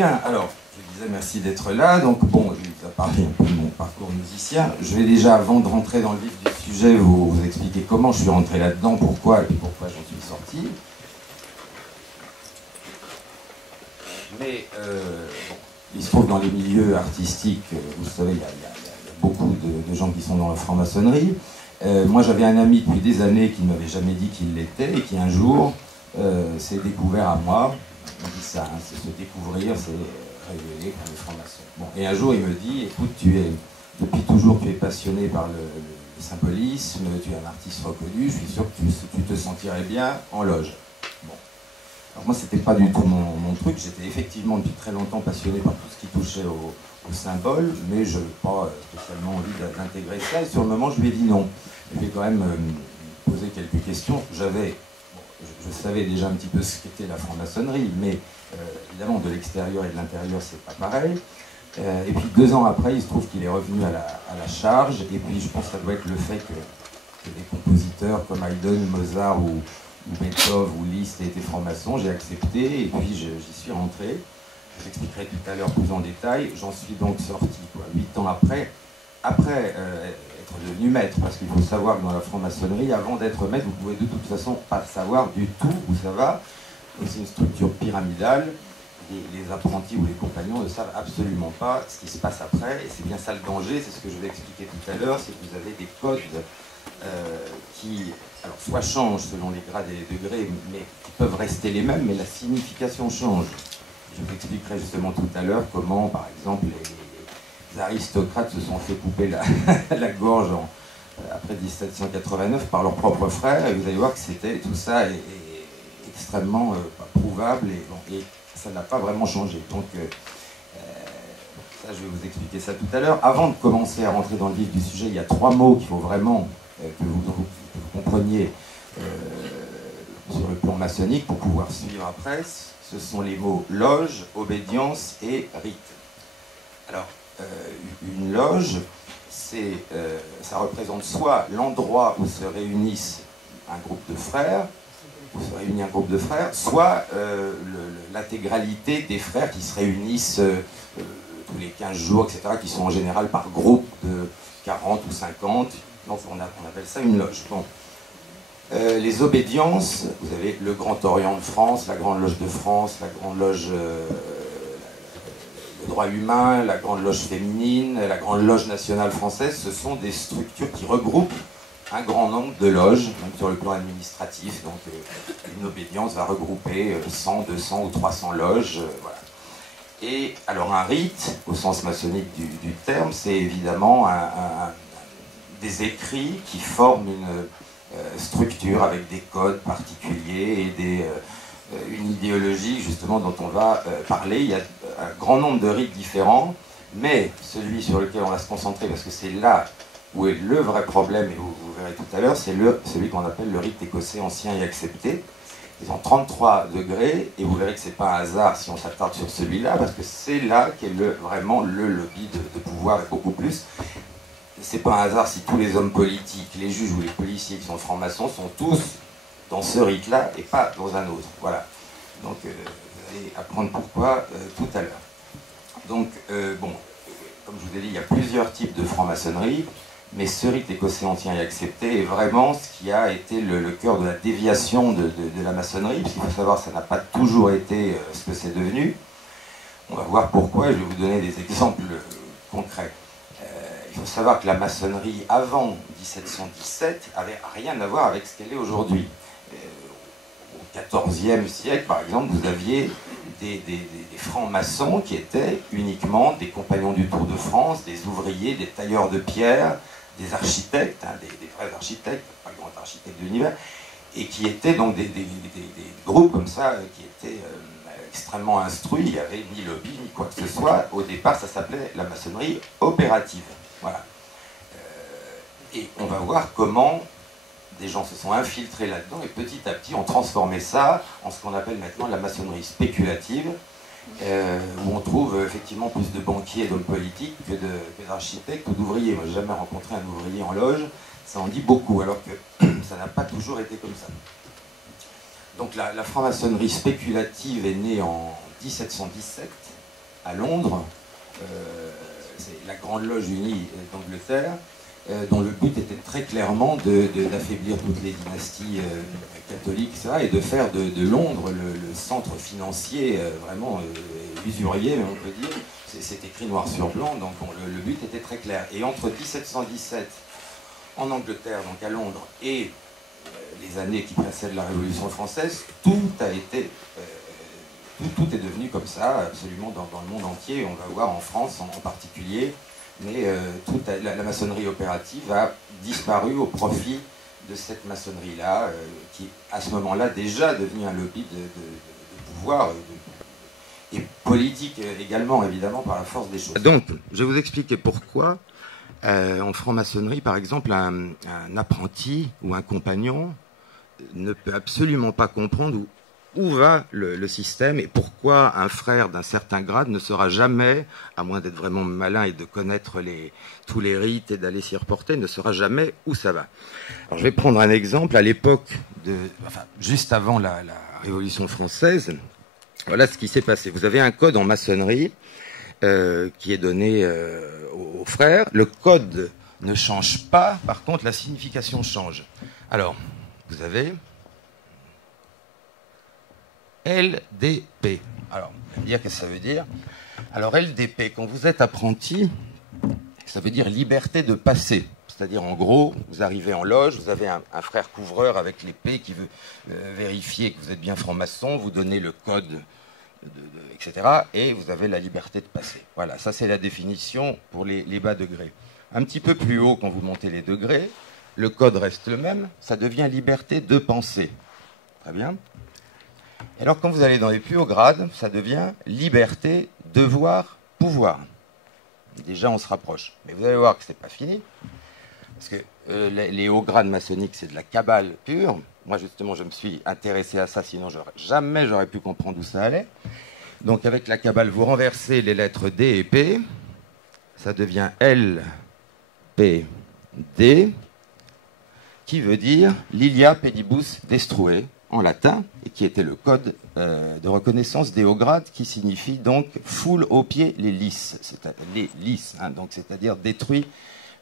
Bien, alors, je disais merci d'être là. Donc, bon, je vous ai parlé un peu de mon parcours musicien. Je vais déjà, avant de rentrer dans le vif du sujet, vous expliquer comment je suis rentré là-dedans, pourquoi, et puis pourquoi j'en suis sorti. Mais, bon, il se trouve dans les milieux artistiques, vous savez, il y a beaucoup de gens qui sont dans la franc-maçonnerie. Moi, j'avais un ami depuis des années qui ne m'avait jamais dit qu'il l'était, et qui un jour s'est découvert à moi. On dit ça, hein, c'est se découvrir, c'est révéler qu'on est franc-maçon. Bon, et un jour, il me dit, écoute, depuis toujours, tu es passionné par le symbolisme, tu es un artiste reconnu, je suis sûr que tu te sentirais bien en loge. Bon. Alors moi, c'était pas du tout mon truc, j'étais effectivement depuis très longtemps passionné par tout ce qui touchait au symbole, mais je n'avais pas spécialement envie d'intégrer ça, et sur le moment, je lui ai dit non. Je lui ai quand même posé quelques questions. Je savais déjà un petit peu ce qu'était la franc-maçonnerie, mais évidemment, de l'extérieur et de l'intérieur, c'est pas pareil. Et puis 2 ans après, il se trouve qu'il est revenu à la charge, et puis je pense que ça doit être le fait que des compositeurs comme Haydn, Mozart ou Beethoven ou Liszt étaient francs-maçons, j'ai accepté, et puis j'y suis rentré. Je l'expliquerai tout à l'heure plus en détail. J'en suis donc sorti 8 ans après être devenu maître, parce qu'il faut savoir que dans la franc-maçonnerie, avant d'être maître, vous pouvez de toute façon pas savoir du tout où ça va. C'est une structure pyramidale, et les apprentis ou les compagnons ne savent absolument pas ce qui se passe après, et c'est bien ça le danger, c'est ce que je vais expliquer tout à l'heure, c'est que vous avez des codes qui, alors, soit changent selon les grades et les degrés, mais qui peuvent rester les mêmes, mais la signification change. Je vous expliquerai justement tout à l'heure comment, par exemple, les aristocrates se sont fait couper la gorge après 1789 par leurs propres frères, et vous allez voir que tout ça est extrêmement prouvable, et ça n'a pas vraiment changé. Donc, ça, je vais vous expliquer ça tout à l'heure. Avant de commencer à rentrer dans le vif du sujet, il y a 3 mots qu'il faut vraiment que vous compreniez sur le plan maçonnique pour pouvoir suivre après. Ce sont les mots loge, obédience et rite. Alors, une loge, ça représente soit l'endroit où se réunissent un groupe de frères, soit l'intégralité des frères qui se réunissent tous les 15 jours, etc., qui sont en général par groupe de 40 ou 50. Donc on appelle ça une loge. Bon. Les obédiences, vous avez le Grand Orient de France, la Grande Loge de France, la Grande Loge le droit humain, la Grande Loge féminine, la Grande Loge nationale française, ce sont des structures qui regroupent un grand nombre de loges, même sur le plan administratif. Donc une obédience va regrouper 100, 200 ou 300 loges. Voilà. Et alors un rite, au sens maçonnique du terme, c'est évidemment des écrits qui forment une structure avec des codes particuliers et une idéologie justement dont on va parler. Il y a un grand nombre de rites différents, mais celui sur lequel on va se concentrer, parce que c'est là où est le vrai problème, et vous verrez tout à l'heure, c'est celui qu'on appelle le rite écossais ancien et accepté. Ils ont 33 degrés, et vous verrez que c'est pas un hasard si on s'attarde sur celui-là, parce que c'est là qu'est vraiment le lobby de pouvoir, et beaucoup plus. C'est pas un hasard si tous les hommes politiques, les juges ou les policiers qui sont francs-maçons sont tous dans ce rite-là et pas dans un autre. Voilà. Donc vous allez apprendre pourquoi tout à l'heure. Donc bon, comme je vous ai dit, il y a plusieurs types de franc-maçonnerie, mais ce rite écossais ancien et accepté est vraiment ce qui a été le cœur de la déviation de la maçonnerie, parce qu'il faut savoir que ça n'a pas toujours été ce que c'est devenu. On va voir pourquoi, et je vais vous donner des exemples concrets. Il faut savoir que la maçonnerie, avant 1717, avait rien à voir avec ce qu'elle est aujourd'hui. Au XIVe siècle, par exemple, vous aviez des francs-maçons qui étaient uniquement des compagnons du Tour de France, des ouvriers, des tailleurs de pierre, des architectes, hein, des vrais architectes, pas grands architectes de l'univers, et qui étaient donc des groupes comme ça, qui étaient extrêmement instruits. Il n'y avait ni lobby, ni quoi que ce soit. Au départ, ça s'appelait la maçonnerie opérative. Voilà. Et on va voir comment des gens se sont infiltrés là-dedans et petit à petit ont transformé ça en ce qu'on appelle maintenant la maçonnerie spéculative, où on trouve effectivement plus de banquiers et d'hommes politiques que d'architectes ou d'ouvriers. Moi, j'ai jamais rencontré un ouvrier en loge, ça en dit beaucoup, alors que ça n'a pas toujours été comme ça. Donc la franc-maçonnerie spéculative est née en 1717, à Londres, c'est la Grande Loge Unie d'Angleterre, dont le but était très clairement d'affaiblir toutes les dynasties catholiques, ça, et de faire de Londres le centre financier vraiment usurier, on peut dire. C'est écrit noir sur blanc, donc le but était très clair. Et entre 1717 en Angleterre, donc à Londres, et les années qui précèdent la Révolution française, tout a été, tout est devenu comme ça, absolument dans le monde entier. On va voir en France en particulier, mais la maçonnerie opérative a disparu au profit de cette maçonnerie-là, qui à ce moment-là déjà devenue un lobby de pouvoir et politique également, évidemment, par la force des choses. Donc, je vais vous expliquer pourquoi. En franc-maçonnerie, par exemple, un apprenti ou un compagnon ne peut absolument pas comprendre où va le système et pourquoi un frère d'un certain grade ne sera jamais, à moins d'être vraiment malin et de connaître tous les rites et d'aller s'y reporter, ne saura jamais où ça va. Alors, je vais prendre un exemple. À l'époque, juste avant la Révolution française, voilà ce qui s'est passé. Vous avez un code en maçonnerie qui est donné aux frères. Le code ne change pas, par contre la signification change. Alors, vous avez LDP. Alors, on va dire qu'est-ce que ça veut dire. Alors, LDP, quand vous êtes apprenti, ça veut dire liberté de passer. C'est-à-dire, en gros, vous arrivez en loge, vous avez un frère couvreur avec l'épée qui veut vérifier que vous êtes bien franc-maçon, vous donnez le code, etc. Et vous avez la liberté de passer. Voilà, ça c'est la définition pour les bas degrés. Un petit peu plus haut, quand vous montez les degrés, le code reste le même, ça devient liberté de penser. Très bien. Et alors, quand vous allez dans les plus hauts grades, ça devient liberté, devoir, pouvoir. Déjà, on se rapproche. Mais vous allez voir que ce n'est pas fini. Parce que les hauts grades maçonniques, c'est de la cabale pure. Moi, justement, je me suis intéressé à ça, sinon jamais j'aurais pu comprendre où ça allait. Donc, avec la cabale, vous renversez les lettres D et P. Ça devient L, P, D, qui veut dire Lilia Pedibus Destrué, en latin, et qui était le code de reconnaissance des hauts grades, qui signifie donc foule aux pieds les lys, donc c'est-à-dire détruit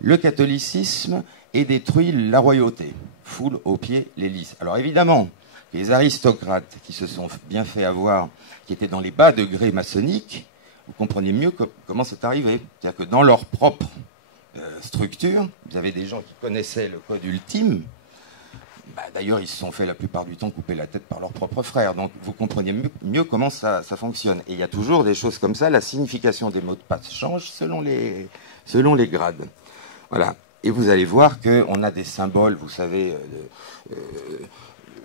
le catholicisme et détruit la royauté. Foule aux pieds les lys. Alors évidemment, les aristocrates qui se sont bien fait avoir, qui étaient dans les bas degrés maçonniques, vous comprenez mieux comment c'est arrivé. C'est-à-dire que dans leur propre structure, vous avez des gens qui connaissaient le code ultime. D'ailleurs, ils se sont fait la plupart du temps couper la tête par leurs propres frères. Donc vous comprenez mieux comment ça fonctionne. Et il y a toujours des choses comme ça. La signification des mots de passe change selon les grades. Voilà. Et vous allez voir qu'on a des symboles, vous savez,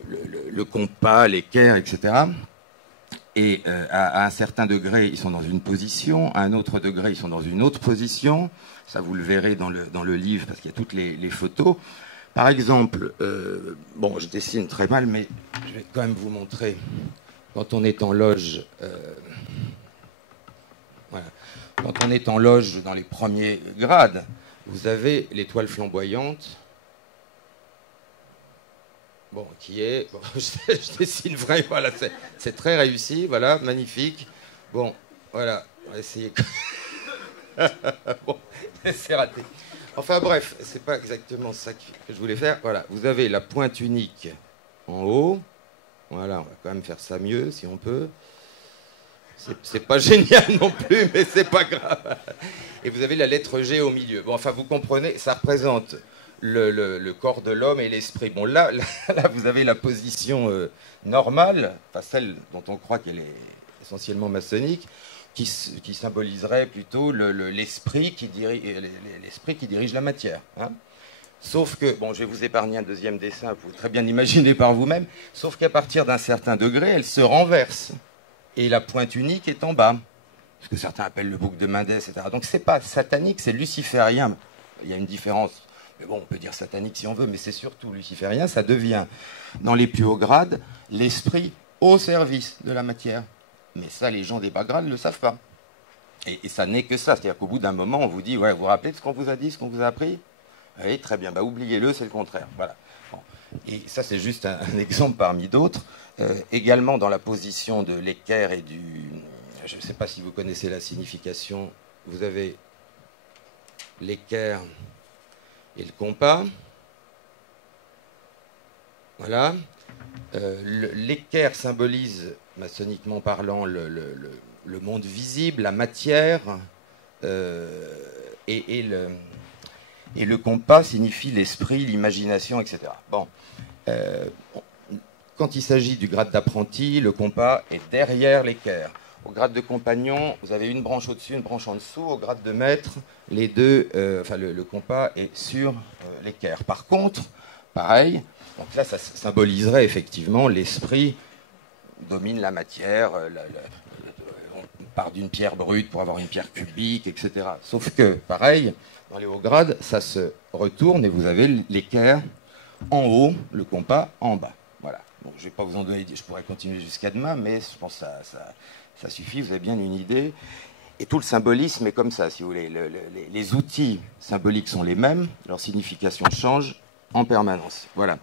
le compas, l'équerre, etc. Et à un certain degré, ils sont dans une position. À un autre degré, ils sont dans une autre position. Ça, vous le verrez dans le livre, parce qu'il y a toutes les photos. Par exemple, bon, je dessine très mal, mais je vais quand même vous montrer. Quand on est en loge, voilà. Quand on est en loge dans les premiers grades, vous avez l'étoile flamboyante, bon, qui est, bon, je dessine vrai, voilà, c'est très réussi, voilà, magnifique. Bon, voilà, on va essayer. Bon, c'est raté. Enfin bref, c'est pas exactement ça que je voulais faire. Voilà, vous avez la pointe unique en haut. Voilà, on va quand même faire ça mieux si on peut. C'est pas génial non plus, mais c'est pas grave. Et vous avez la lettre G au milieu. Bon, enfin, vous comprenez, ça représente le corps de l'homme et l'esprit. Bon, là, vous avez la position normale, enfin celle dont on croit qu'elle est essentiellement maçonnique, qui symboliserait plutôt l'esprit qui dirige la matière. Hein. Sauf que, bon, je vais vous épargner un deuxième dessin, vous pouvez très bien l'imaginer par vous-même, sauf qu'à partir d'un certain degré, elle se renverse. Et la pointe unique est en bas. Ce que certains appellent le bouc de Mendès, etc. Donc c'est pas satanique, c'est luciférien. Il y a une différence. Mais bon, on peut dire satanique si on veut, mais c'est surtout luciférien. Ça devient, dans les plus hauts grades, l'esprit au service de la matière. Mais ça, les gens des bas grades ne le savent pas. Et ça n'est que ça. C'est-à-dire qu'au bout d'un moment, on vous dit, ouais, vous vous rappelez de ce qu'on vous a dit, ce qu'on vous a appris? Oui, très bien. Oubliez-le, c'est le contraire. Voilà. Bon. Et ça, c'est juste un exemple parmi d'autres. Également dans la position de l'équerre et je ne sais pas si vous connaissez la signification, vous avez l'équerre et le compas. Voilà. L'équerre symbolise, maçonniquement parlant, le monde visible, la matière, et le compas signifie l'esprit, l'imagination, etc. Bon. Quand il s'agit du grade d'apprenti, le compas est derrière l'équerre. Au grade de compagnon, vous avez une branche au-dessus, une branche en dessous. Au grade de maître, les deux, le compas est sur l'équerre. Par contre, pareil, donc là, ça symboliserait effectivement l'esprit domine la matière. On part d'une pierre brute pour avoir une pierre cubique, etc. Sauf que, pareil, dans les hauts grades, ça se retourne et vous avez l'équerre en haut, le compas en bas. Voilà. Bon, je ne vais pas vous en donner, je pourrais continuer jusqu'à demain, mais je pense que ça suffit, vous avez bien une idée. Et tout le symbolisme est comme ça, si vous voulez. Les outils symboliques sont les mêmes, leur signification change en permanence. Voilà.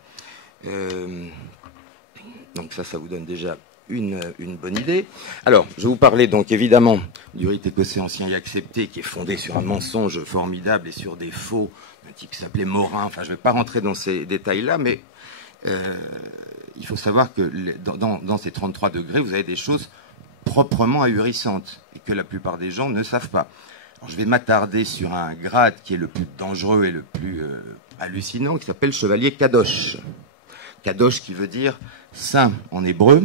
Donc ça vous donne déjà une bonne idée. Alors, je vais vous parler donc évidemment du rite écossais ancien et accepté, qui est fondé sur un mensonge formidable et sur des faux, un type qui s'appelait Morin. Enfin, je ne vais pas rentrer dans ces détails-là, mais il faut savoir que dans ces 33 degrés, vous avez des choses proprement ahurissantes et que la plupart des gens ne savent pas. Alors, je vais m'attarder sur un grade qui est le plus dangereux et le plus hallucinant, qui s'appelle chevalier Kadosh. Kadosh qui veut dire saint en hébreu.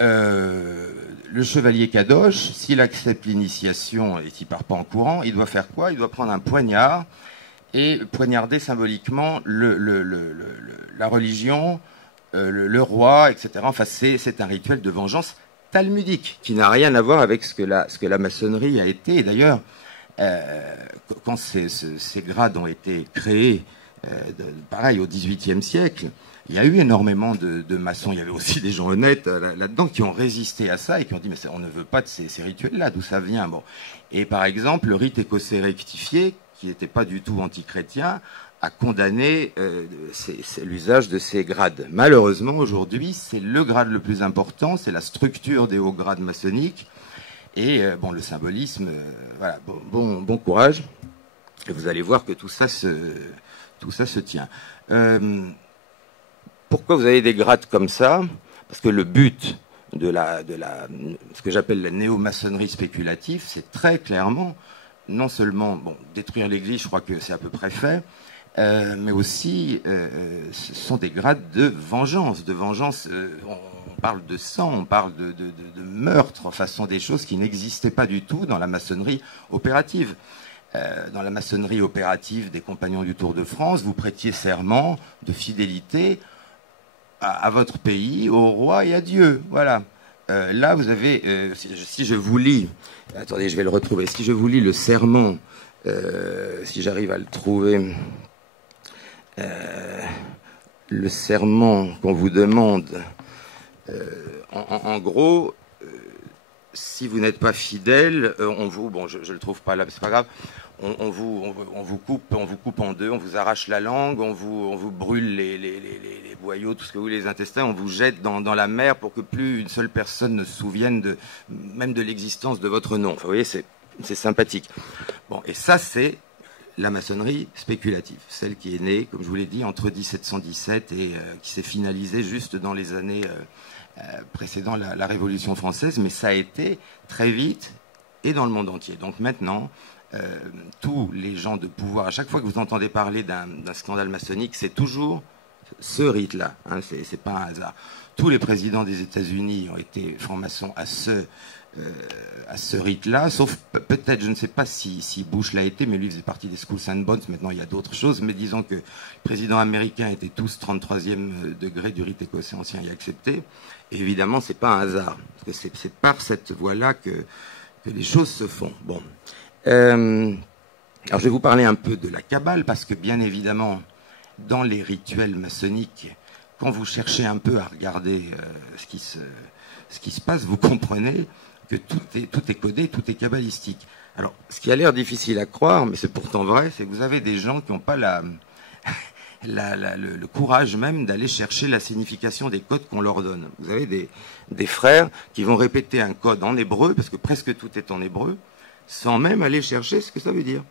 Le chevalier Kadosh, s'il accepte l'initiation et s'il ne part pas en courant, il doit faire quoi? Il doit prendre un poignard et poignarder symboliquement la religion, le roi, etc. Enfin, c'est un rituel de vengeance talmudique qui n'a rien à voir avec ce que la maçonnerie a été. Et d'ailleurs, quand ces grades ont été créés, pareil, au XVIIIe siècle, il y a eu énormément de maçons. Il y avait aussi des gens honnêtes là-dedans qui ont résisté à ça et qui ont dit mais on ne veut pas de ces rituels-là, d'où ça vient. Bon. Et par exemple, le rite écossais rectifié, qui n'était pas du tout antichrétien, a condamné l'usage de ces grades. Malheureusement, aujourd'hui, c'est le grade le plus important, c'est la structure des hauts grades maçonniques. Et bon, le symbolisme, voilà, bon courage. Et vous allez voir que tout ça se tient. Pourquoi vous avez des grades comme ça? Parce que le but de ce que j'appelle la néo-maçonnerie spéculative, c'est très clairement, non seulement détruire l'Église, je crois que c'est à peu près fait, mais aussi ce sont des grades de vengeance. On parle de sang, on parle de meurtre, enfin ce sont des choses qui n'existaient pas du tout dans la maçonnerie opérative. Dans la maçonnerie opérative des Compagnons du Tour de France, vous prêtiez serment de fidélité à votre pays, au roi et à Dieu. Voilà. Là, vous avez, si je vous lis, attendez, je vais le retrouver, si je vous lis le serment, si j'arrive à le trouver, le serment qu'on vous demande, en gros, si vous n'êtes pas fidèle, on vous, je le trouve pas là, c'est pas grave, on vous coupe en deux, on vous arrache la langue, on vous brûle les boyaux, tout ce que vous voulez, les intestins, on vous jette dans la mer pour que plus une seule personne ne se souvienne même de l'existence de votre nom. Enfin, vous voyez, c'est sympathique. Bon, et ça, c'est la maçonnerie spéculative, celle qui est née, comme je vous l'ai dit, entre 1717 et qui s'est finalisée juste dans les années précédant la Révolution française, mais ça a été très vite et dans le monde entier. Donc maintenant, tous les gens de pouvoir, à chaque fois que vous entendez parler d'un scandale maçonnique, c'est toujours ce rite-là, hein, c'est pas un hasard. Tous les présidents des États-Unis ont été francs-maçons à ce rite-là, sauf peut-être, je ne sais pas si Bush l'a été, mais lui faisait partie des Schools and Bonds, maintenant il y a d'autres choses, mais disons que le président américain était tous 33e degré du rite écossais ancien et accepté, et évidemment c'est pas un hasard, parce que c'est par cette voie-là que les choses se font. Bon. Alors je vais vous parler un peu de la Kabbale, parce que bien évidemment, dans les rituels maçonniques, quand vous cherchez un peu à regarder ce qui se passe, vous comprenez que tout est codé, tout est kabbalistique. Alors, ce qui a l'air difficile à croire, mais c'est pourtant vrai, c'est que vous avez des gens qui n'ont pas le courage même d'aller chercher la signification des codes qu'on leur donne. Vous avez des frères qui vont répéter un code en hébreu, parce que presque tout est en hébreu, sans même aller chercher ce que ça veut dire.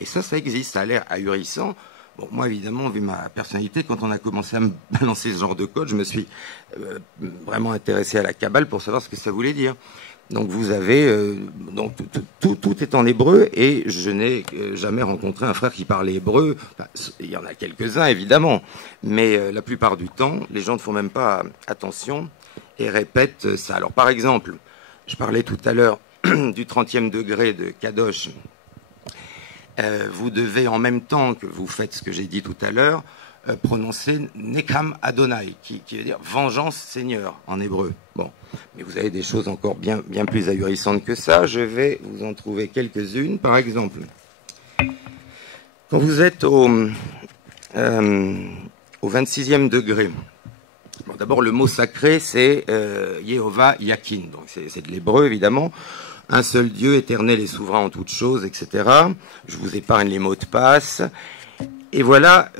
Et ça existe, ça a l'air ahurissant. Bon, moi, évidemment, vu ma personnalité, quand on a commencé à me balancer ce genre de code, je me suis vraiment intéressé à la Kabbale pour savoir ce que ça voulait dire. Donc vous avez, donc tout est en hébreu, et je n'ai jamais rencontré un frère qui parlait hébreu. Enfin, il y en a quelques-uns évidemment, mais la plupart du temps, les gens ne font même pas attention et répètent ça. Alors par exemple, je parlais tout à l'heure du 30e degré de Kadosh. Vous devez, en même temps que vous faites ce que j'ai dit tout à l'heure, prononcer Nekam Adonai, qui veut dire vengeance Seigneur en hébreu. Bon, mais vous avez des choses encore bien plus ahurissantes que ça. Je vais vous en trouver quelques-unes. Par exemple, quand vous êtes au 26e degré, bon, d'abord le mot sacré c'est Yehovah Yakin, donc c'est de l'hébreu évidemment. Un seul Dieu, éternel et souverain en toutes choses, etc. Je vous épargne les mots de passe. Et voilà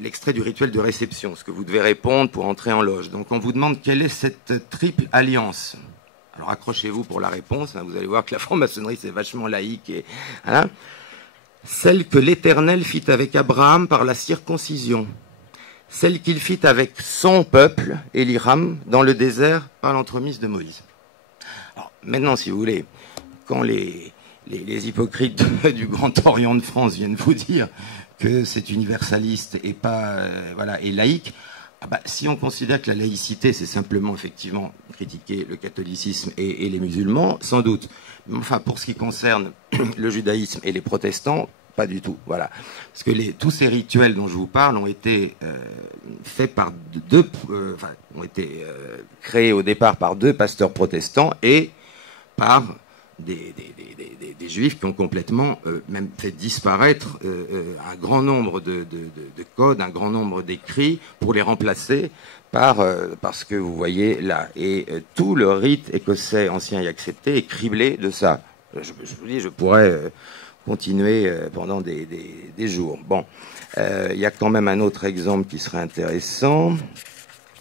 l'extrait du rituel de réception, ce que vous devez répondre pour entrer en loge. Donc on vous demande quelle est cette triple alliance. Alors accrochez-vous pour la réponse, hein, vous allez voir que la franc-maçonnerie c'est vachement laïque. Et, hein, celle que l'Éternel fit avec Abraham par la circoncision, celle qu'il fit avec son peuple, Eliram, dans le désert par l'entremise de Moïse. Alors, maintenant, si vous voulez, quand les hypocrites du Grand Orient de France viennent vous dire que c'est universaliste et pas voilà, et laïque, ah bah, si on considère que la laïcité, c'est simplement effectivement critiquer le catholicisme et les musulmans, sans doute. Mais enfin, pour ce qui concerne le judaïsme et les protestants, pas du tout. Voilà. Parce que tous ces rituels dont je vous parle ont été faits par ont été créés au départ par deux pasteurs protestants et par des juifs qui ont complètement même fait disparaître un grand nombre de codes, un grand nombre d'écrits pour les remplacer par ce que vous voyez là. Et tout le rite écossais ancien et accepté est criblé de ça. Je vous dis, je pourrais continuer pendant des jours. Bon, il y a quand même un autre exemple qui serait intéressant.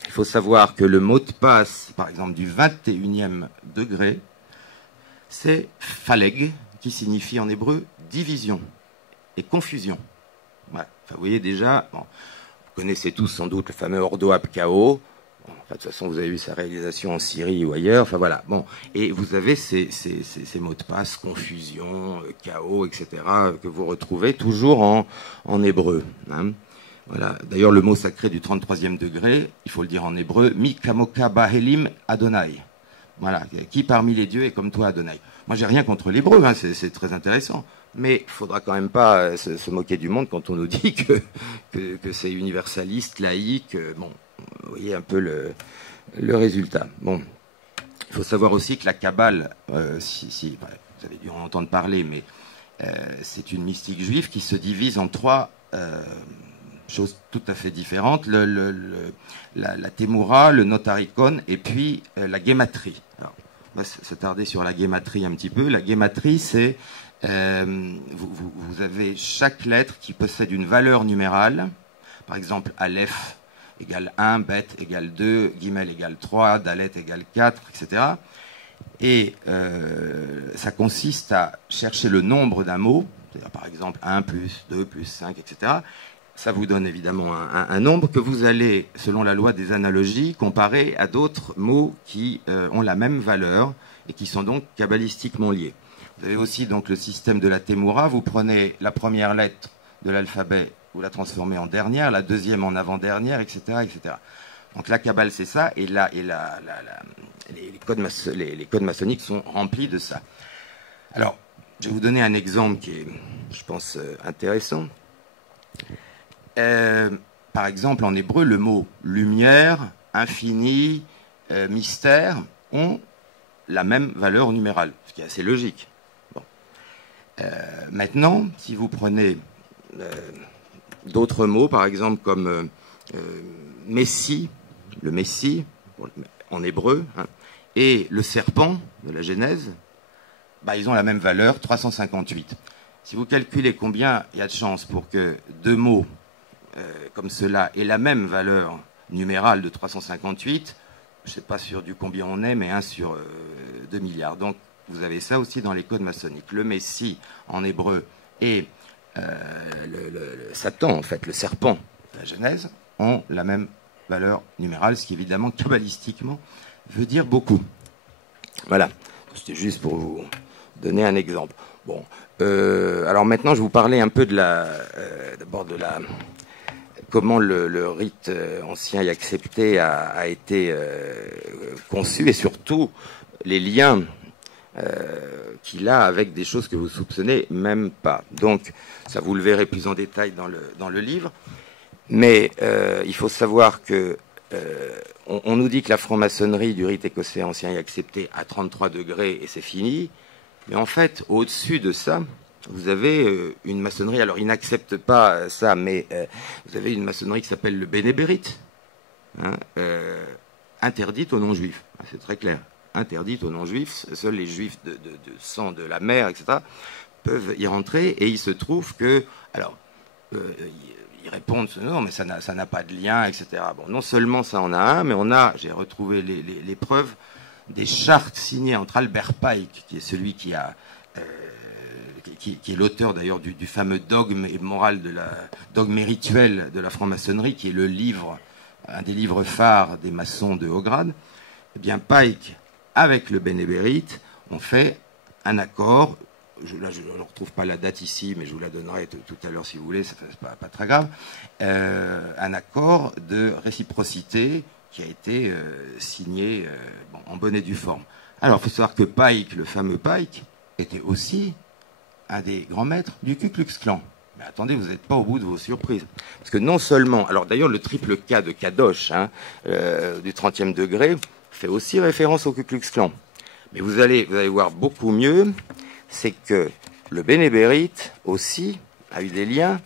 Il faut savoir que le mot de passe, par exemple, du 21e degré, c'est Phaleg, qui signifie en hébreu division et confusion. Voilà. Enfin, vous voyez déjà, bon, vous connaissez tous sans doute le fameux Ordo Ab Chaos. Bon, enfin, de toute façon, vous avez vu sa réalisation en Syrie ou ailleurs. Enfin voilà. Bon, et vous avez ces mots de passe, confusion, chaos, etc., que vous retrouvez toujours en hébreu. Hein. Voilà. D'ailleurs, le mot sacré du 33e degré, il faut le dire en hébreu, Mi Kamoka Bahelim Adonai. Voilà, qui parmi les dieux est comme toi, Adonai. Moi, j'ai rien contre l'hébreu, hein, c'est très intéressant. Mais il faudra quand même pas se moquer du monde quand on nous dit que c'est universaliste, laïque. Bon, vous voyez un peu le résultat. Bon, il faut savoir aussi que la Kabbale, vous avez dû en entendre parler, mais c'est une mystique juive qui se divise en trois choses tout à fait différentes, la Témoura, le Notarikon et puis la Gématrie. Alors, on va s'attarder sur la Gématrie un petit peu. La Gématrie, c'est vous avez chaque lettre qui possède une valeur numérale. Par exemple, Aleph égale 1, Bet égale 2, Gimel égale 3, Dalet égale 4, etc. Et ça consiste à chercher le nombre d'un mot, c'est-à-dire par exemple 1 plus 2 plus 5, etc. Ça vous donne évidemment un nombre que vous allez, selon la loi des analogies, comparer à d'autres mots qui ont la même valeur et qui sont donc kabbalistiquement liés. Vous avez aussi donc le système de la Témoura. Vous prenez la première lettre de l'alphabet, vous la transformez en dernière, la deuxième en avant-dernière, etc., etc. Donc la Kabbale, c'est ça, et les codes maçonniques sont remplis de ça. Alors, je vais vous donner un exemple qui est, je pense, intéressant. Par exemple, en hébreu, le mot lumière, infini, mystère ont la même valeur numérale, ce qui est assez logique. Bon. Maintenant, si vous prenez d'autres mots, par exemple comme Messie, le Messie, en hébreu, hein, et le serpent de la Genèse, bah, ils ont la même valeur, 358. Si vous calculez combien il y a de chances pour que deux mots comme cela ait la même valeur numérale de 358, je ne sais pas sur du combien on est, mais 1 sur 2 milliards. Donc vous avez ça aussi dans les codes maçonniques. Le Messie en hébreu et le Satan, en fait, le serpent, la Genèse, ont la même valeur numérale, ce qui évidemment, kabbalistiquement, veut dire beaucoup. Voilà, c'était juste pour vous donner un exemple. Bon, alors maintenant, je vais vous parler un peu de d'abord de comment le rite ancien et accepté a été conçu, et surtout les liens qu'il a avec des choses que vous soupçonnez même pas. Donc, ça vous le verrez plus en détail dans le livre. Mais il faut savoir que on nous dit que la franc-maçonnerie du rite écossais ancien et accepté à 33 degrés et c'est fini. Mais en fait, au-dessus de ça, vous avez une maçonnerie. Alors, ils n'acceptent pas ça, mais vous avez une maçonnerie qui s'appelle le bénébérite, hein, interdite aux non-juifs. C'est très clair. Interdite aux non-juifs. Seuls les juifs de sang de la mer, etc., peuvent y rentrer. Et il se trouve que, alors, ils répondent non, mais ça n'a pas de lien, etc. Bon, non seulement ça en a un, mais j'ai retrouvé les preuves des chartes signées entre Albert Pike, qui est celui qui est l'auteur d'ailleurs du fameux dogme et moral dogme et rituel de la franc-maçonnerie, qui est le livre, un des livres phares des maçons de haut grade. Eh bien, Pike, avec le bénébérite, ont fait un accord. Là, je ne retrouve pas la date ici, mais je vous la donnerai tout à l'heure si vous voulez, c'est pas très grave. Un accord de réciprocité qui a été signé en bonne et due forme. Alors, il faut savoir que Pike, le fameux Pike, était aussi un des grands maîtres du Ku Klux Klan. Mais attendez, vous n'êtes pas au bout de vos surprises. Parce que non seulement... Alors d'ailleurs, le triple K de Kadosh, hein, du 30e degré, fait aussi référence au Ku Klux Klan. Mais vous allez voir beaucoup mieux, c'est que le bénébérite aussi a eu des liens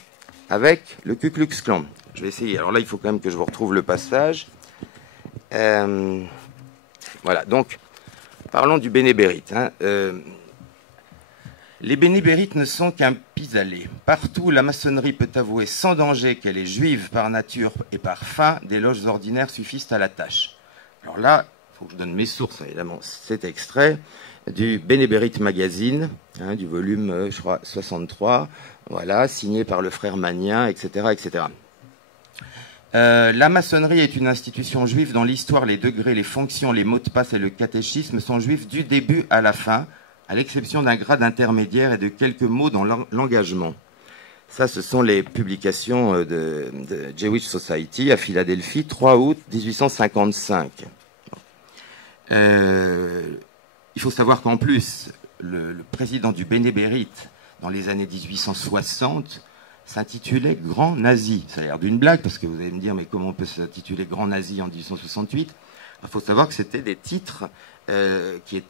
avec le Ku Klux Klan. Je vais essayer. Alors là, il faut quand même que je vous retrouve le passage. Voilà, donc, parlons du bénébérite. Hein. Les bénébérites ne sont qu'un pis-aller. Partout, la maçonnerie peut avouer sans danger qu'elle est juive par nature et par fin, des loges ordinaires suffisent à la tâche. Alors là, il faut que je donne mes sources, évidemment. Cet extrait du Bénébérite Magazine, hein, du volume, je crois, 63, voilà, signé par le frère Magnien, etc., etc. La maçonnerie est une institution juive dont l'histoire, les degrés, les fonctions, les mots de passe et le catéchisme sont juifs du début à la fin, à l'exception d'un grade intermédiaire et de quelques mots dans l'engagement. Ça, ce sont les publications de Jewish Society à Philadelphie, 3 août 1855. Il faut savoir qu'en plus, le président du Bénébérite, dans les années 1860, s'intitulait Grand Nazi. Ça a l'air d'une blague, parce que vous allez me dire, mais comment on peut s'intituler Grand Nazi en 1868 ? Il faut savoir que c'était des titres qui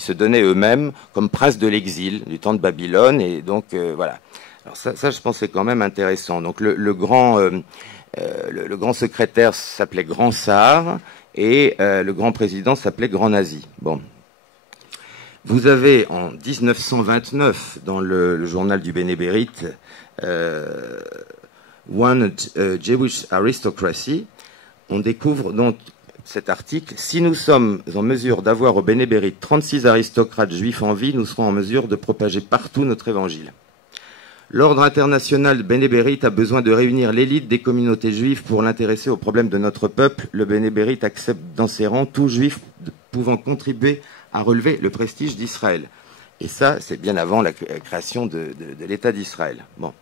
se donnaient eux-mêmes comme princes de l'exil du temps de Babylone, et donc voilà. Alors ça, je pense, c'est quand même intéressant. Donc le grand secrétaire s'appelait Grand Sahar, et le grand président s'appelait Grand Nazi. Bon. Vous avez en 1929, dans le journal du Bénébérite, One Jewish Aristocracy, on découvre donc cet article. Si nous sommes en mesure d'avoir au Bénébérite 36 aristocrates juifs en vie, nous serons en mesure de propager partout notre évangile. L'ordre international Bénébérite a besoin de réunir l'élite des communautés juives pour l'intéresser aux problèmes de notre peuple. Le Bénébérite accepte dans ses rangs tout juif pouvant contribuer à relever le prestige d'Israël. Et ça, c'est bien avant la création de l'État d'Israël. Bon.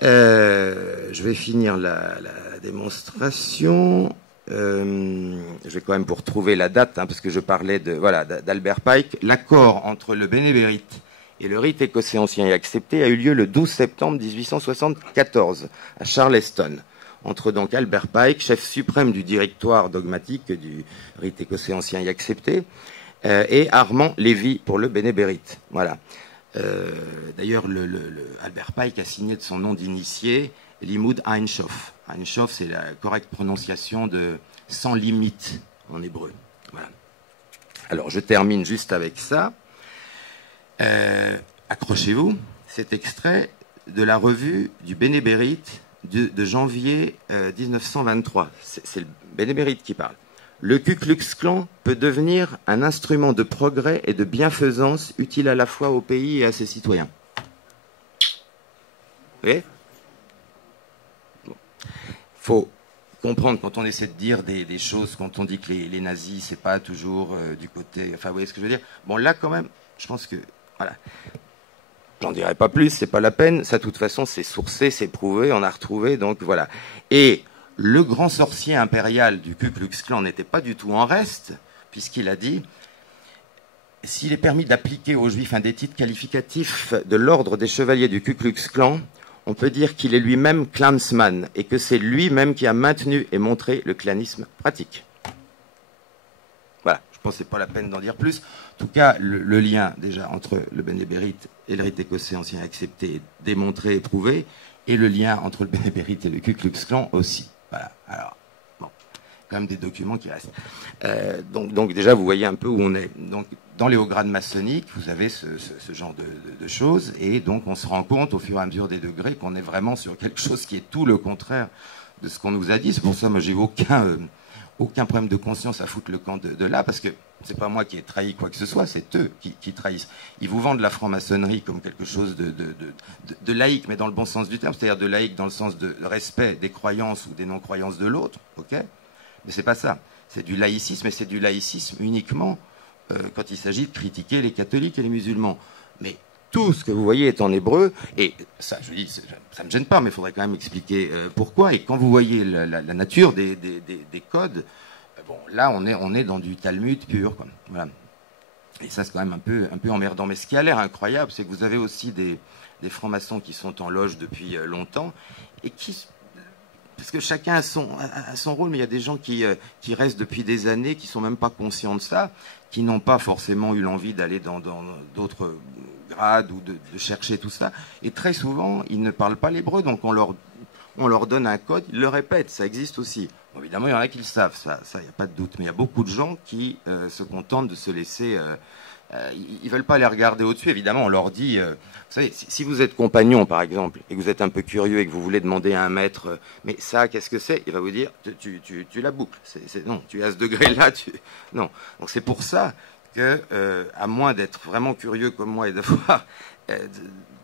Je vais finir la démonstration. Je vais quand même vous retrouver la date, hein, parce que je parlais d'Albert Pike. L'accord entre le Bénébérite et le rite écossais ancien et accepté a eu lieu le 12 septembre 1874 à Charleston, entre donc Albert Pike, chef suprême du directoire dogmatique du rite écossais ancien et accepté, et Armand Lévy pour le Bénébérite. Voilà. D'ailleurs, Albert Pike a signé de son nom d'initié Limud Einshof. Einshof, c'est la correcte prononciation de sans limite en hébreu. Voilà. Alors, je termine juste avec ça. Accrochez-vous, cet extrait de la revue du Bénébérite de janvier 1923. C'est le bénémérite qui parle. Le Ku Klux Klan peut devenir un instrument de progrès et de bienfaisance utile à la fois au pays et à ses citoyens. Vous voyez ? Bon. Faut comprendre quand on essaie de dire des choses, quand on dit que les nazis, c'est pas toujours du côté... Enfin, vous voyez ce que je veux dire ? Bon, là, quand même, je pense que... Voilà. J'en dirai pas plus, c'est pas la peine. Ça, de toute façon, c'est sourcé, c'est prouvé, on a retrouvé, donc voilà. Et le grand sorcier impérial du Ku Klux Klan n'était pas du tout en reste, puisqu'il a dit « S'il est permis d'appliquer aux Juifs un des titres qualificatifs de l'ordre des chevaliers du Ku Klux Klan, on peut dire qu'il est lui-même clansman et que c'est lui-même qui a maintenu et montré le clanisme pratique. » Voilà, je pense que ce n'est pas la peine d'en dire plus. En tout cas, le lien déjà entre le bénémérite et le rite écossais ancien accepté, démontré et prouvé, et le lien entre le bénémérite et le Ku Klux Klan aussi. Voilà, alors, bon, quand même des documents qui restent. Donc déjà, vous voyez un peu où on est. Donc, dans les hauts grades maçonniques, vous avez ce genre de choses, et donc on se rend compte au fur et à mesure des degrés qu'on est vraiment sur quelque chose qui est tout le contraire de ce qu'on nous a dit. C'est pour ça, moi, j'ai aucun problème de conscience à foutre le camp de là, parce que c'est pas moi qui ai trahi quoi que ce soit, c'est eux qui trahissent. Ils vous vendent la franc-maçonnerie comme quelque chose de laïque, mais dans le bon sens du terme, c'est-à-dire de laïque dans le sens de respect des croyances ou des non-croyances de l'autre, ok ? Mais c'est pas ça. C'est du laïcisme, et c'est du laïcisme uniquement quand il s'agit de critiquer les catholiques et les musulmans. Mais tout ce que vous voyez est en hébreu, et ça, je dis, ça me gêne pas, mais il faudrait quand même expliquer pourquoi. Et quand vous voyez la nature des codes, bon, là, on est dans du Talmud pur, quoi. Voilà. Et ça, c'est quand même un peu emmerdant. Mais ce qui a l'air incroyable, c'est que vous avez aussi des francs-maçons qui sont en loge depuis longtemps, et qui... Parce que chacun a son rôle, mais il y a des gens qui restent depuis des années, qui sont même pas conscients de ça, qui n'ont pas forcément eu l'envie d'aller dans d'autres grades ou de chercher tout ça. Et très souvent, ils ne parlent pas l'hébreu, donc on leur donne un code, ils le répètent, ça existe aussi. Bon, évidemment, il y en a qui le savent, ça, il n'y a pas de doute. Mais il y a beaucoup de gens qui se contentent de se laisser... ils ne veulent pas les regarder au-dessus. Évidemment, on leur dit... vous savez, si vous êtes compagnon, par exemple, et que vous êtes un peu curieux et que vous voulez demander à un maître mais ça, qu'est-ce que c'est ? Il va vous dire, tu la boucles. Non, tu es à ce degré-là. Non. Donc c'est pour ça que, à moins d'être vraiment curieux comme moi et d'avoir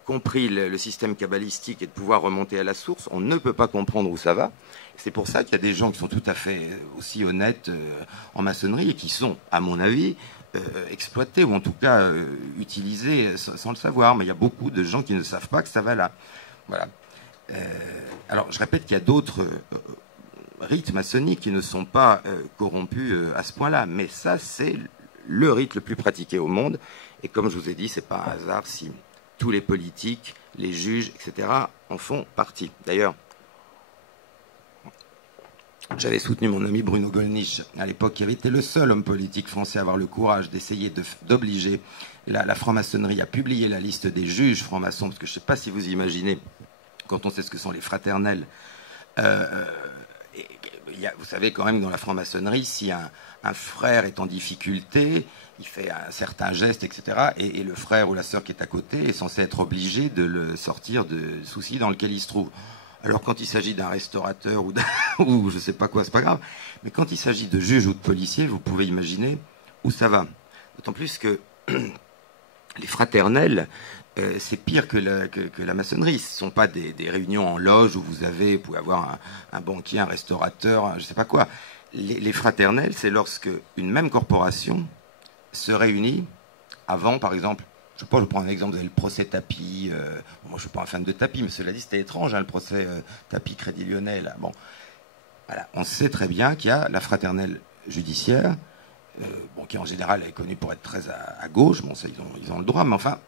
compris le système kabbalistique et de pouvoir remonter à la source, on ne peut pas comprendre où ça va. C'est pour ça qu'il y a des gens qui sont tout à fait aussi honnêtes en maçonnerie et qui sont, à mon avis... exploité ou en tout cas utilisé sans le savoir, mais il y a beaucoup de gens qui ne savent pas que ça va là. Voilà. Alors je répète qu'il y a d'autres rites maçonniques qui ne sont pas corrompus à ce point-là, mais ça c'est le rite le plus pratiqué au monde, et comme je vous ai dit, c'est pas un hasard si tous les politiques, les juges, etc. en font partie. D'ailleurs, j'avais soutenu mon ami Bruno Gollnisch à l'époque, qui avait été le seul homme politique français à avoir le courage d'essayer d'obliger la franc-maçonnerie à publier la liste des juges francs-maçons, parce que je ne sais pas si vous imaginez, quand on sait ce que sont les fraternels, vous savez quand même dans la franc-maçonnerie, si un frère est en difficulté, il fait un certain geste, etc., et le frère ou la sœur qui est à côté est censé être obligé de le sortir de soucis dans lequel il se trouve. Alors quand il s'agit d'un restaurateur ou je ne sais pas quoi, c'est pas grave. Mais quand il s'agit de juges ou de policiers, vous pouvez imaginer où ça va. D'autant plus que les fraternels, c'est pire que la maçonnerie. Ce ne sont pas des réunions en loge où vous pouvez avoir un banquier, un restaurateur, je ne sais pas quoi. Les fraternels, c'est lorsque une même corporation se réunit avant, par exemple, je prends un exemple, vous avez le procès Tapie. Moi, je ne suis pas un fan de Tapie, mais cela dit, c'était étrange, hein, le procès Tapie Crédit Lyonnais. Là. Bon, voilà. On sait très bien qu'il y a la fraternelle judiciaire, qui en général est connue pour être très à gauche. Bon, ça, ils ont le droit, mais enfin,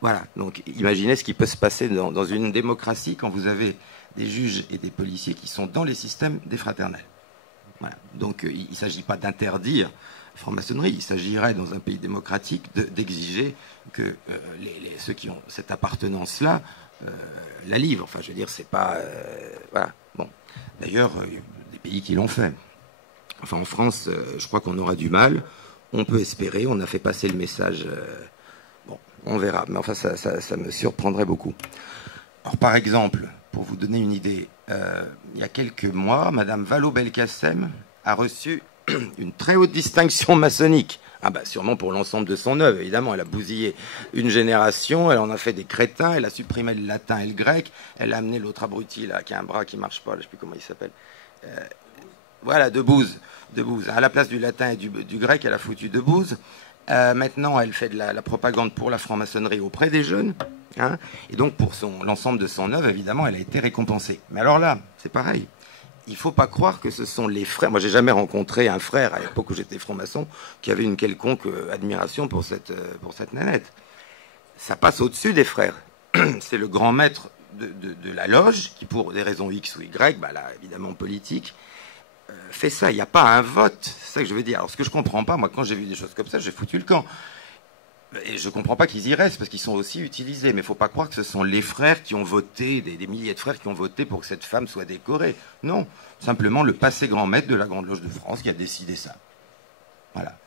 voilà. Donc, imaginez ce qui peut se passer dans une démocratie quand vous avez des juges et des policiers qui sont dans les systèmes des fraternels. Voilà. Donc, il ne s'agit pas d'interdire franc-maçonnerie, il s'agirait dans un pays démocratique d'exiger que ceux qui ont cette appartenance-là la livrent. Enfin, je veux dire, c'est pas... voilà. Bon. D'ailleurs, il y a des pays qui l'ont fait. Enfin, en France, je crois qu'on aura du mal. On peut espérer, on a fait passer le message... bon, on verra. Mais enfin, ça me surprendrait beaucoup. Alors, par exemple, pour vous donner une idée, il y a quelques mois, Madame Vallaud-Belkacem a reçu une très haute distinction maçonnique. Ah bah sûrement pour l'ensemble de son œuvre, évidemment. Elle a bousillé une génération, elle en a fait des crétins, elle a supprimé le latin et le grec, elle a amené l'autre abruti là, qui a un bras qui marche pas, là, je sais plus comment il s'appelle. Voilà, Debouze. À la place du latin et du grec, elle a foutu Debouze. Maintenant, elle fait de la propagande pour la franc-maçonnerie auprès des jeunes. Hein, et donc, pour l'ensemble de son œuvre, évidemment, elle a été récompensée. Mais alors là, c'est pareil. Il ne faut pas croire que ce sont les frères. Moi, j'ai jamais rencontré un frère, à l'époque où j'étais franc-maçon, qui avait une quelconque admiration pour cette nanette. Ça passe au-dessus des frères. C'est le grand maître de la loge, qui, pour des raisons X ou Y, bah là, évidemment politiques, fait ça. Il n'y a pas un vote. C'est ça que je veux dire. Alors, ce que je comprends pas, moi, quand j'ai vu des choses comme ça, j'ai foutu le camp. Et je comprends pas qu'ils y restent, parce qu'ils sont aussi utilisés. Mais il faut pas croire que ce sont les frères qui ont voté, des milliers de frères qui ont voté pour que cette femme soit décorée. Non. Simplement le passé grand maître de la Grande Loge de France qui a décidé ça. Voilà.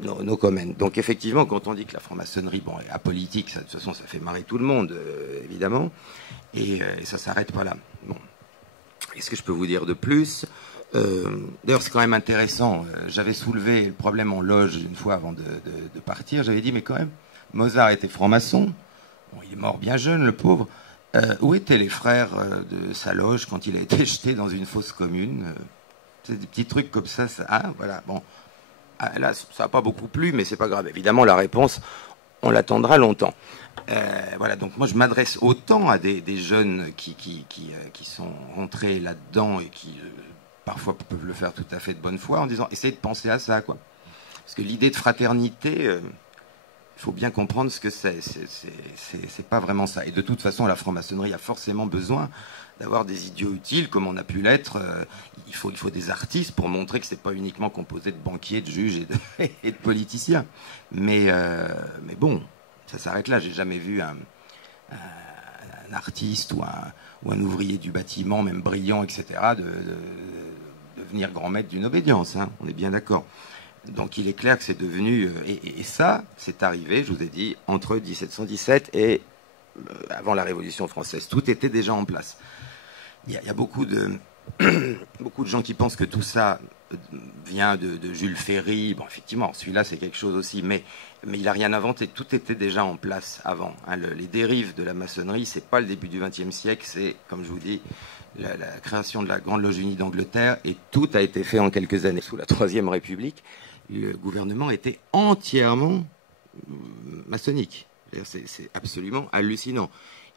No comment. Donc, effectivement, quand on dit que la franc-maçonnerie, bon, est apolitique, ça, de toute façon, ça fait marrer tout le monde, évidemment. Et ça s'arrête pas là. Bon. Qu'est-ce que je peux vous dire de plus? D'ailleurs, c'est quand même intéressant. J'avais soulevé le problème en loge une fois avant de partir. J'avais dit, mais quand même, Mozart était franc-maçon. Bon, il est mort bien jeune, le pauvre. Où étaient les frères de sa loge quand il a été jeté dans une fosse commune? C'est des petits trucs comme ça. Hein, voilà. Bon, là, ça n'a pas beaucoup plu, mais c'est pas grave. Évidemment, la réponse, on l'attendra longtemps. Voilà, donc moi je m'adresse autant à des jeunes qui sont rentrés là-dedans et qui parfois peuvent le faire tout à fait de bonne foi en disant essayez de penser à ça, quoi. Parce que l'idée de fraternité, il faut bien comprendre ce que c'est pas vraiment ça. Et de toute façon, la franc-maçonnerie a forcément besoin d'avoir des idiots utiles comme on a pu l'être. Il faut des artistes pour montrer que c'est pas uniquement composé de banquiers, de juges et de politiciens. Mais bon, ça s'arrête là. J'ai jamais vu un artiste ou un ouvrier du bâtiment, même brillant, etc., devenir grand maître d'une obédience. Hein, on est bien d'accord. Donc il est clair que c'est devenu... Et ça, c'est arrivé, je vous ai dit, entre 1717 et avant la Révolution française. Tout était déjà en place. Il y a beaucoup de gens qui pensent que tout ça vient de Jules Ferry. Bon, effectivement, celui-là, c'est quelque chose aussi. Mais il n'a rien inventé. Tout était déjà en place avant. Hein, les dérives de la maçonnerie, c'est pas le début du XXe siècle. C'est, comme je vous dis, la création de la Grande Loge Unie d'Angleterre. Et tout a été fait en quelques années. Sous la Troisième République, le gouvernement était entièrement maçonnique. C'est absolument hallucinant.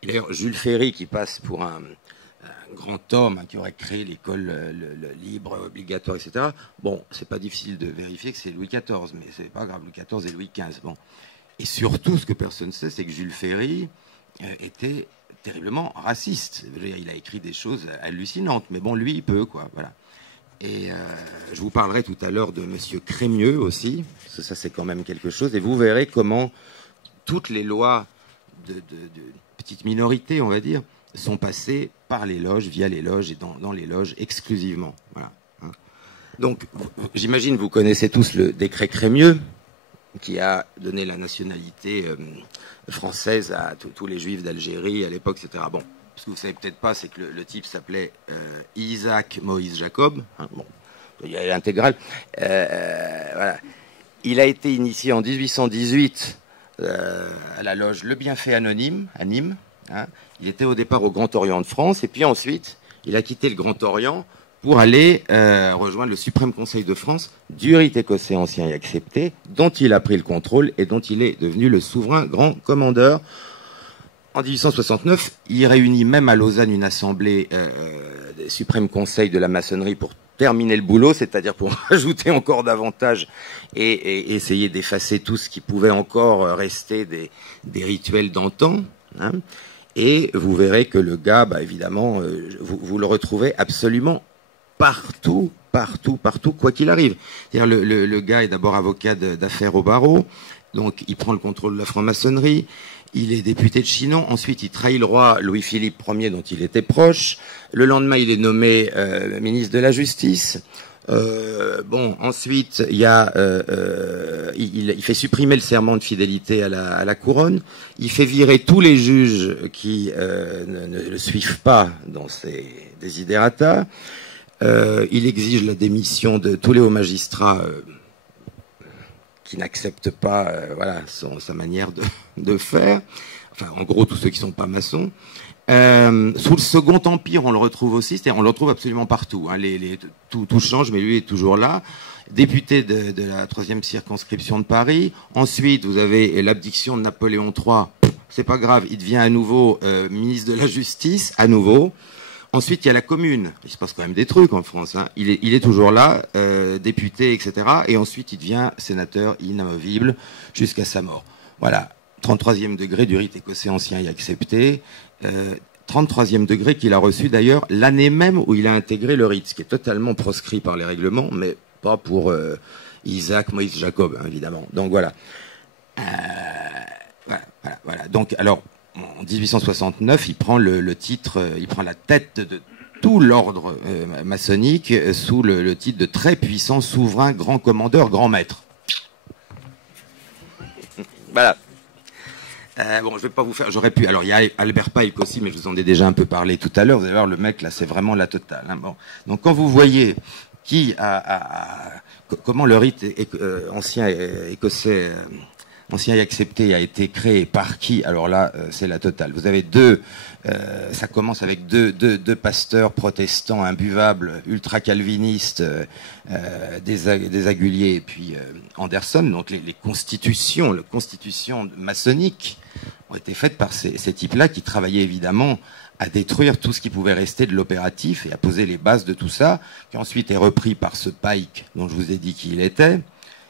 Et d'ailleurs, Jules Ferry, qui passe pour un grand homme qui aurait créé l'école libre, obligatoire, etc. Bon, c'est pas difficile de vérifier que c'est Louis XIV, mais c'est pas grave, Louis XIV et Louis XV. Bon. Et surtout, ce que personne ne sait, c'est que Jules Ferry était terriblement raciste. Il a écrit des choses hallucinantes, mais bon, lui, il peut, quoi. Voilà. Et je vous parlerai tout à l'heure de Monsieur Crémieux aussi, parce que ça, c'est quand même quelque chose. Et vous verrez comment toutes les lois de petite minorité, on va dire, sont passées par les loges, via les loges et dans les loges exclusivement. Voilà. Donc, j'imagine vous connaissez tous le décret Crémieux, qui a donné la nationalité française à tous les juifs d'Algérie à l'époque, etc. Bon, ce que vous savez peut-être pas, c'est que le type s'appelait Isaac Moïse Jacob. Hein, bon, il y a l'intégrale. Voilà. Il a été initié en 1818 à la loge Le Bienfait Anonyme, à Nîmes. Hein. Il était au départ au Grand Orient de France, et puis ensuite, il a quitté le Grand Orient pour aller rejoindre le Suprême Conseil de France, du rite écossais ancien et accepté, dont il a pris le contrôle et dont il est devenu le souverain grand commandeur. En 1869, il réunit même à Lausanne une assemblée des Suprême Conseil de la maçonnerie pour terminer le boulot, c'est-à-dire pour ajouter encore davantage et essayer d'effacer tout ce qui pouvait encore rester des rituels d'antan. Hein. Et vous verrez que le gars, bah, évidemment, vous le retrouvez absolument partout, quoi qu'il arrive. C'est-à-dire le gars est d'abord avocat d'affaires au barreau, donc il prend le contrôle de la franc-maçonnerie, il est député de Chinon, ensuite il trahit le roi Louis-Philippe Ier dont il était proche, le lendemain il est nommé ministre de la Justice, Bon, ensuite, il y a, il fait supprimer le serment de fidélité à la couronne. Il fait virer tous les juges qui ne le suivent pas dans ses desiderata. Il exige la démission de tous les hauts magistrats qui n'acceptent pas, voilà, sa manière de faire. Enfin, en gros, tous ceux qui sont pas maçons. Sous le Second Empire, on le retrouve aussi, c'est-à-dire on le retrouve absolument partout. Hein, tout change, mais lui est toujours là. Député de la 3e circonscription de Paris. Ensuite, vous avez l'abdiction de Napoléon III. C'est pas grave, il devient à nouveau ministre de la Justice, à nouveau. Ensuite, il y a la Commune. Il se passe quand même des trucs en France. Hein. Il est toujours là, député, etc. Et ensuite, il devient sénateur inamovible jusqu'à sa mort. Voilà. 33e degré du rite écossais ancien et accepté. 33e degré qu'il a reçu d'ailleurs l'année même où il a intégré le rite, ce qui est totalement proscrit par les règlements, mais pas pour Isaac, Moïse, Jacob, hein, évidemment. Donc voilà. Voilà. Donc alors, en 1869, il prend le titre, il prend la tête de tout l'ordre maçonnique sous le titre de très puissant souverain, grand commandeur, grand maître. Voilà. Bon, je vais pas vous faire. J'aurais pu. Alors, il y a Albert Pike aussi, mais je vous en ai déjà un peu parlé tout à l'heure. Vous allez voir, le mec là, c'est vraiment la totale. Hein. Bon. Donc, quand vous voyez comment le rite ancien écossais, ancien et accepté, a été créé par qui, alors là, c'est la totale. Vous avez ça commence avec deux pasteurs protestants imbuvables, ultra-calvinistes, des Aguliers et puis Anderson. Donc les constitutions maçonniques ont été faites par ces types-là qui travaillaient évidemment à détruire tout ce qui pouvait rester de l'opératif et à poser les bases de tout ça, qui ensuite est repris par ce Pike dont je vous ai dit qui il était.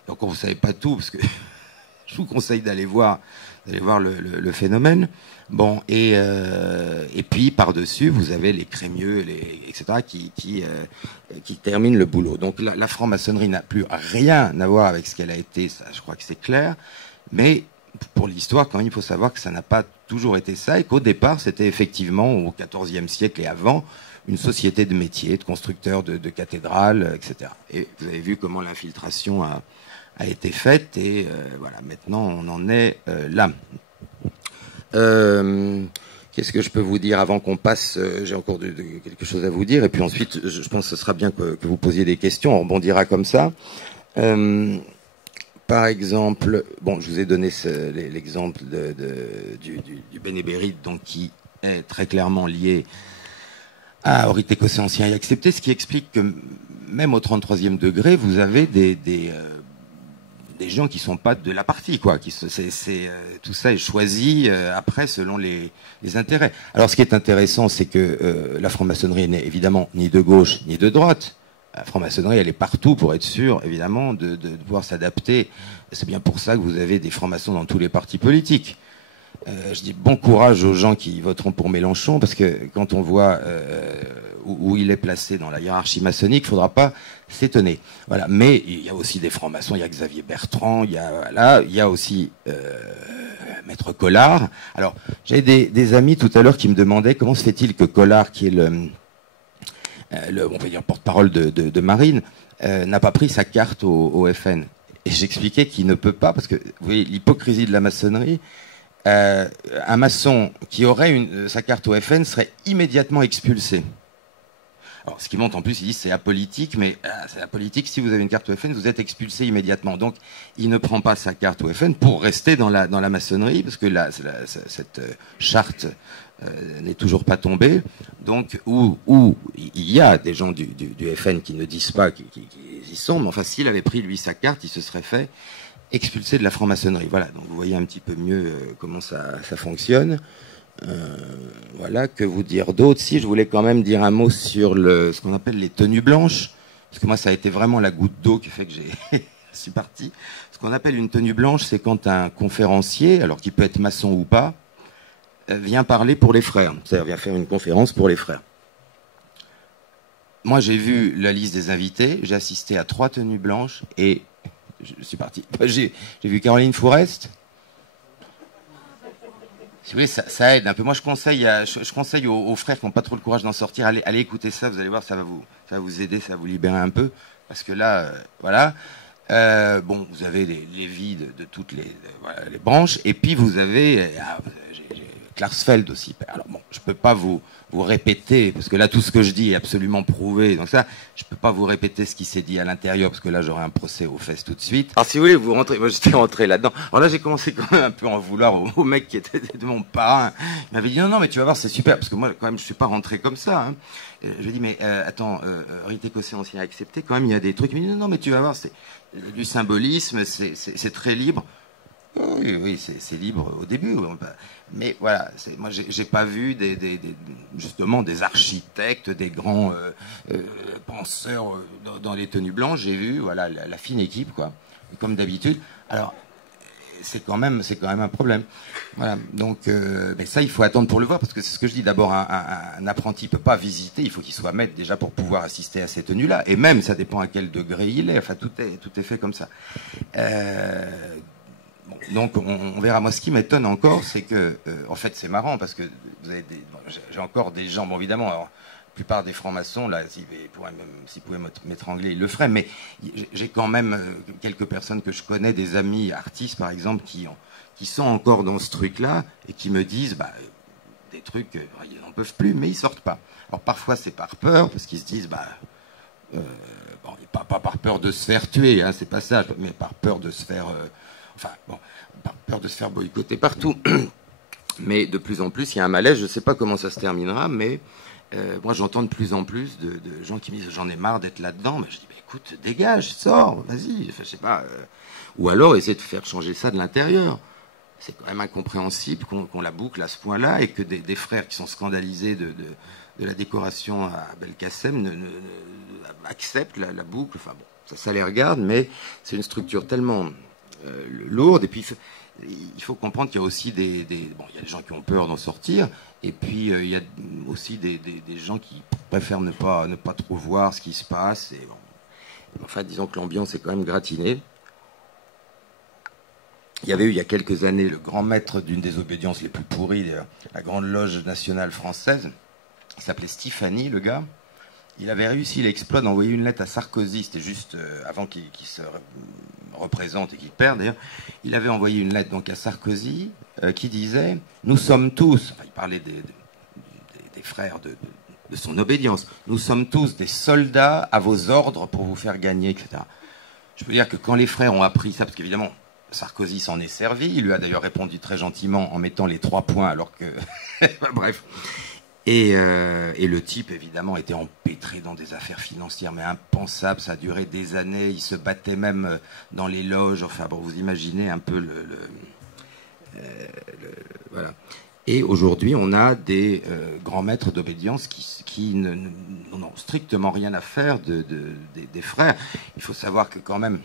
Donc vous ne savez pas tout, parce que je vous conseille d'aller voir le phénomène. Bon, et puis par-dessus, vous avez les crémieux, etc., qui terminent le boulot. Donc la franc-maçonnerie n'a plus rien à voir avec ce qu'elle a été, ça, je crois que c'est clair. Mais pour l'histoire, quand même, il faut savoir que ça n'a pas toujours été ça, et qu'au départ, c'était effectivement, au XIVe siècle et avant, une société de métiers, de constructeurs de cathédrales, etc. Et vous avez vu comment l'infiltration a été faite, et voilà, maintenant on en est là. Qu'est-ce que je peux vous dire avant qu'on passe? J'ai encore quelque chose à vous dire, et puis ensuite je pense que ce sera bien que vous posiez des questions, on rebondira comme ça. Par exemple, bon, je vous ai donné l'exemple du Bénébérite, donc qui est très clairement lié au rite écossais ancien et accepté, ce qui explique que même au 33e degré, vous avez des gens qui sont pas de la partie, quoi. Tout ça est choisi après selon les intérêts. Alors, ce qui est intéressant, c'est que la franc-maçonnerie n'est évidemment ni de gauche ni de droite. La franc-maçonnerie, elle est partout pour être sûre, évidemment, de pouvoir s'adapter. C'est bien pour ça que vous avez des francs-maçons dans tous les partis politiques. Je dis bon courage aux gens qui voteront pour Mélenchon, parce que quand on voit où il est placé dans la hiérarchie maçonnique, il ne faudra pas s'étonner. Voilà. Mais il y a aussi des francs-maçons, il y a Xavier Bertrand, il y a aussi Maître Collard. Alors, j'avais des amis tout à l'heure qui me demandaient comment se fait-il que Collard, qui est on va dire porte-parole de Marine, n'a pas pris sa carte au FN. Et j'expliquais qu'il ne peut pas, parce que vous voyez l'hypocrisie de la maçonnerie. Un maçon qui aurait sa carte au FN serait immédiatement expulsé. Alors, ce qui montre en plus, il dit c'est apolitique, mais c'est apolitique, si vous avez une carte au FN, vous êtes expulsé immédiatement. Donc, il ne prend pas sa carte au FN pour rester dans la maçonnerie, parce que cette charte n'est toujours pas tombée. Donc, où il y a des gens du FN qui ne disent pas qu'ils y sont, mais enfin, s'il avait pris, lui, sa carte, il se serait fait expulsé de la franc-maçonnerie. Voilà, donc vous voyez un petit peu mieux comment ça fonctionne. Voilà, que vous dire d'autre? Si, je voulais quand même dire un mot sur ce qu'on appelle les tenues blanches, parce que moi, ça a été vraiment la goutte d'eau qui fait que je suis parti. Ce qu'on appelle une tenue blanche, c'est quand un conférencier, alors qui peut être maçon ou pas, vient parler pour les frères, c'est-à-dire vient faire une conférence pour les frères. Moi, j'ai vu la liste des invités, j'ai assisté à 3 tenues blanches, et je suis parti. J'ai vu Caroline Fourest. Si vous voulez, ça aide un peu. Moi, je conseille aux frères qui n'ont pas trop le courage d'en sortir, allez écouter ça, vous allez voir, ça va vous aider, ça va vous libérer un peu. parce que là, voilà. Bon, vous avez les vies de toutes voilà, les branches, et puis vous avez Klarsfeld aussi. Alors bon, je peux pas vous répéter, parce que là tout ce que je dis est absolument prouvé, donc ça, je peux pas vous répéter ce qui s'est dit à l'intérieur, parce que là j'aurai un procès aux fesses tout de suite. Alors si vous voulez, vous rentrez, moi j'étais rentré là-dedans. Alors là j'ai commencé quand même un peu à en vouloir au mec qui était de mon parrain. Il m'avait dit non mais tu vas voir c'est super, parce que moi quand même je suis pas rentré comme ça. Hein. Je lui ai dit mais attends, Rite Écossais ancien a accepté, quand même il y a des trucs. Il m'a dit non mais tu vas voir, c'est du symbolisme, c'est très libre. Oui, oui, c'est libre au début. Mais voilà, moi, j'ai pas vu justement des architectes, des grands penseurs dans les tenues blanches. J'ai vu, voilà, la fine équipe, quoi, comme d'habitude. Alors, c'est quand même un problème. Voilà. Donc, mais ça, il faut attendre pour le voir, parce que c'est ce que je dis. D'abord, un apprenti peut pas visiter. Il faut qu'il soit maître déjà pour pouvoir assister à ces tenues-là. Et même, ça dépend à quel degré il est. Enfin, tout est fait comme ça. Donc on verra. Moi, ce qui m'étonne encore, c'est que, en fait, c'est marrant parce que vous avez j'ai encore des gens, bon, évidemment, alors, la plupart des francs-maçons, là, s'ils pouvaient m'étrangler, ils le feraient, mais j'ai quand même quelques personnes que je connais, des amis artistes, par exemple, qui sont encore dans ce truc-là et qui me disent, bah, des trucs, ils n'en peuvent plus, mais ils sortent pas. Alors parfois, c'est par peur, parce qu'ils se disent, bah, bon, pas par peur de se faire tuer, hein, c'est pas ça, mais par peur de se faire... Enfin, bon, par peur de se faire boycotter partout. Mais de plus en plus, il y a un malaise. Je ne sais pas comment ça se terminera, mais moi, j'entends de plus en plus de gens qui me disent « j'en ai marre d'être là-dedans ». Mais je dis bah, « écoute, dégage, sors, vas-y ». Enfin, je sais pas. Ou alors, essaie de faire changer ça de l'intérieur. C'est quand même incompréhensible qu'on la boucle à ce point-là et que des frères qui sont scandalisés de la décoration à Belkacem acceptent la boucle. Enfin bon, ça les regarde, mais c'est une structure tellement... lourde, et puis il faut comprendre qu'il y a aussi bon, il y a des gens qui ont peur d'en sortir, et puis il y a aussi des gens qui préfèrent ne pas trop voir ce qui se passe, et bon, enfin disons que l'ambiance est quand même gratinée. Il y avait eu il y a quelques années le grand maître d'une des obédiences les plus pourries, la Grande Loge nationale française, il s'appelait Stéphanie, le gars. Il avait réussi l'exploit d'envoyer une lettre à Sarkozy, c'était juste avant qu'il se représente et qu'il perde d'ailleurs. Il avait envoyé une lettre donc à Sarkozy qui disait « Nous sommes tous », enfin, il parlait des frères de son obédience, « Nous sommes tous des soldats à vos ordres pour vous faire gagner, etc. » Je peux dire que quand les frères ont appris ça, parce qu'évidemment Sarkozy s'en est servi, il lui a d'ailleurs répondu très gentiment en mettant les 3 points alors que... Bref. Et le type, évidemment, était empêtré dans des affaires financières, mais impensables. Ça a duré des années. Il se battait même dans les loges. Enfin, bon, vous imaginez un peu voilà. Et aujourd'hui, on a des grands maîtres d'obédience qui n'ont strictement rien à faire des frères. Il faut savoir que quand même...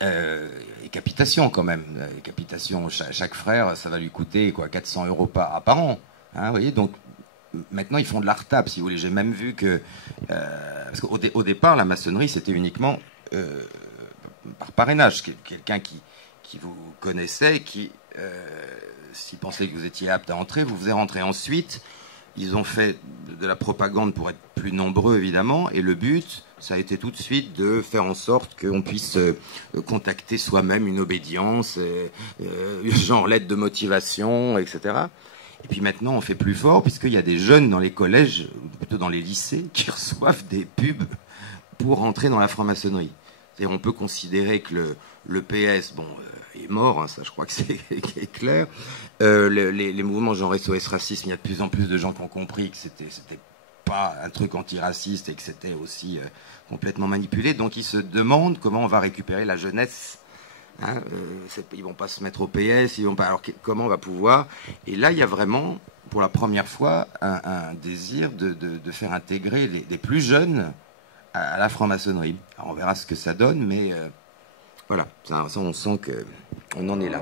et capitation quand même. Capitation, chaque frère, ça va lui coûter quoi, 400 € par an. Hein, vous voyez, donc... Maintenant, ils font de l'art-tap, si vous voulez. J'ai même vu que... parce qu'au départ, la maçonnerie, c'était uniquement par parrainage. Quelqu'un qui vous connaissait, qui, s'il pensait que vous étiez apte à entrer, vous faisait rentrer. Ensuite, ils ont fait de la propagande pour être plus nombreux, évidemment. Et le but, ça a été tout de suite de faire en sorte qu'on puisse contacter soi-même une obédience, genre lettre de motivation, etc. Et puis maintenant, on fait plus fort, puisqu'il y a des jeunes dans les collèges, ou plutôt dans les lycées, qui reçoivent des pubs pour entrer dans la franc-maçonnerie. C'est-à-dire, on peut considérer que le PS, bon, est mort, hein, ça je crois que c'est clair. Les mouvements genre SOS Racisme, il y a de plus en plus de gens qui ont compris que c'était pas un truc antiraciste et que c'était aussi complètement manipulé. Donc ils se demandent comment on va récupérer la jeunesse. Hein, ils vont pas se mettre au PS, ils vont pas. Alors comment on va pouvoir? Et là, il y a vraiment, pour la première fois, un désir de faire intégrer les plus jeunes à la franc-maçonnerie. Alors, on verra ce que ça donne, mais voilà, ça, on sent qu'on en est là.